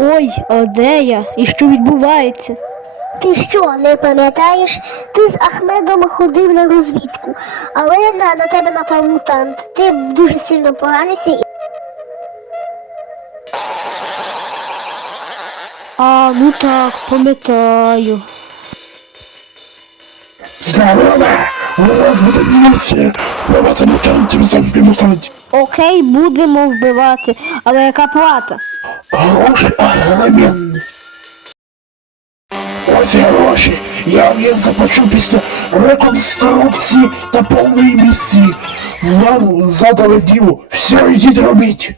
Ой, а де я? І що відбувається? Ти що, не пам'ятаєш? Ти з Ахмедом ходив на розвідку, але на, на тебе напав мутант. Ти дуже сильно поранився і А, ну так, пам'ятаю. Здорово! У нас буде місія вбивати мутантів зомбі мутантів. Окей, будемо вбивати, але яка плата? Гроші огроменні. Ось гроші. Я їх заплачу після реконструкції та повної місії. Вам задали діло. Все, йдіть робіть.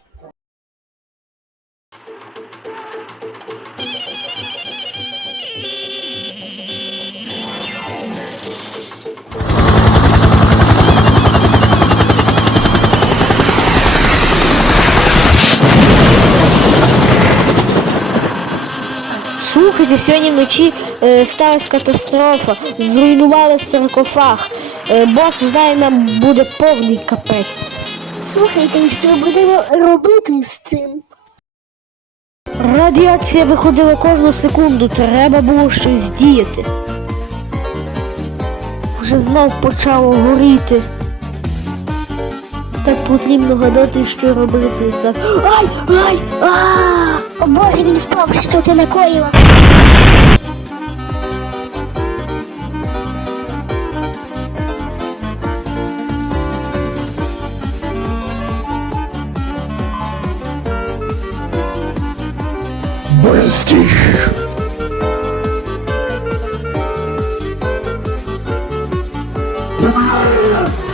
Слухайте, сьогодні вночі е, сталася катастрофа, зруйнували саркофаг. Е, бос знає, нам буде повний капець. слухайте, і що будемо робити з цим? Радіація виходила кожну секунду, треба було щось діяти. Вже знов почало горіти. Так потрібно гадати, що робити. Так. Ай! Ай! А! О боже, він впав, що ти накоїла. Бездій. Ah!